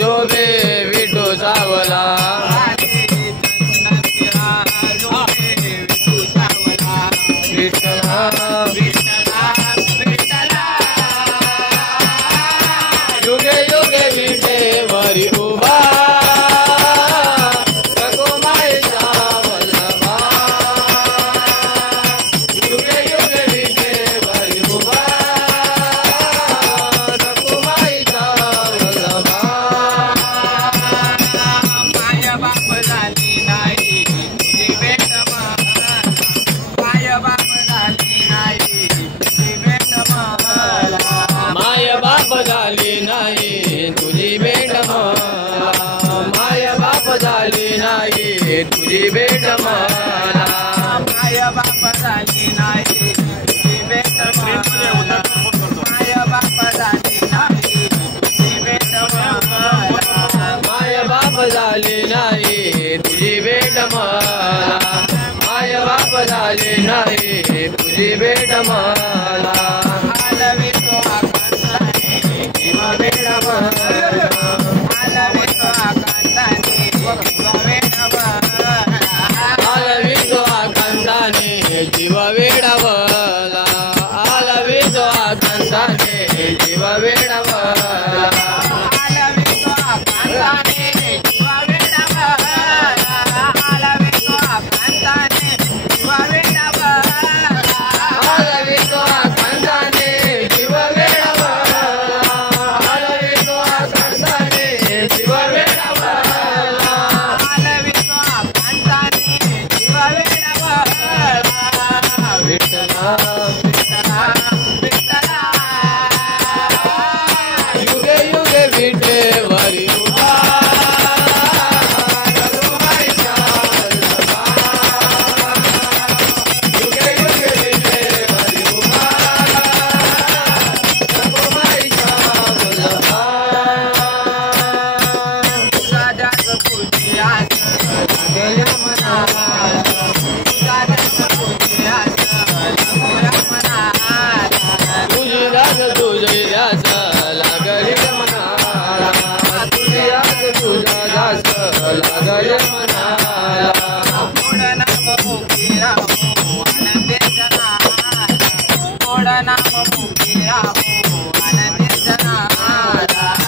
शोभे विठू सावला विठ्ठला युगे युगे विठेवरी उभा रघुमाईचा वल्लभा युगे युगे विठेवरी उभा रघुमाईचा वल्लभा माया बाप झाली नाही तुझी भेट मला माया बाप झाली नाही तुझी भेट मला माया बाप झाली नाही तुझी भेट मला माया बाप झाली नाही तुझी भेट मला माया बाप झाली नाही तुझी भेट मला माया बाप झाली नाही तुझी भेट मला माया बाप झाली नाही तुझी भेट मला माया बाप झाली नाही तुझी भेट मला आलवी तो आकांताने जीव भेट मला आलवी तो आकांताने जीव भेट मला आलवी तो आकांताने जीव वेडवला आलवी तो आकांताने जीव वेडवला आलवी तो आकांताने जीव वेडवला आलवी तो आकांताने जीव वेडवला आलवी तो आकांताने जीव वेडवला आलवी तो आकांताने जीव वेडवला आलवी तो आकांताने जीव वेडवला विठ्ठला विठ्ठला विठ्ठला युगे युगे विठेवरी उभा रघुमाईचा वल्लभा युगे युगे विठेवरी उभा रघुमाईचा वल्लभा तुझा जाग तुझी आस लागल्या मनाला तुझा जाग तुझी आस लागल्या मनाला तुझी जाग तुझी आस लागली मनाला तुझी आस तुझा जास लागली मनाला गोड नाम मुखी राहो आनंदे जनाला गोड नाम मुखी राहो आनंदे जनाला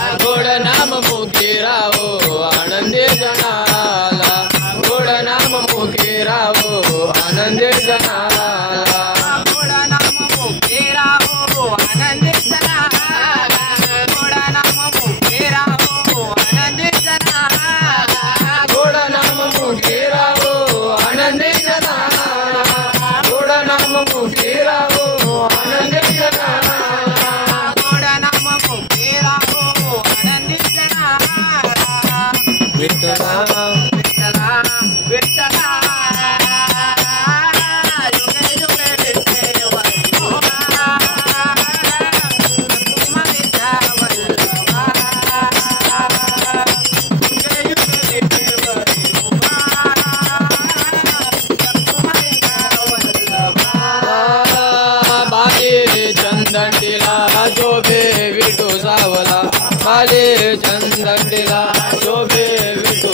गोड नाम मुखी राहो आनंदे जनाला गोड नाम मुखी राहो आनंदे जनाला गोड नाम मुखी राहो आनंदे जनाला गोड नाम मुखी राहो आनंदे जनाला गोड नाम मुखी राहो आनंदे जनाला गोड नाम मुखी राहो आनंदे जनाला गोड नाम मुखी राहो आनंदे जनाला विठ्ठला विठ्ठला विठ्ठला युगे युगे विठेवरी उभा रघुमाईचा वल्लभा युगे युगे विठेवरी उभा रघुमाईचा वल्लभा बाले चंदंडीला शोभे विठू सावला बाले चंदंडीला शोभे विठू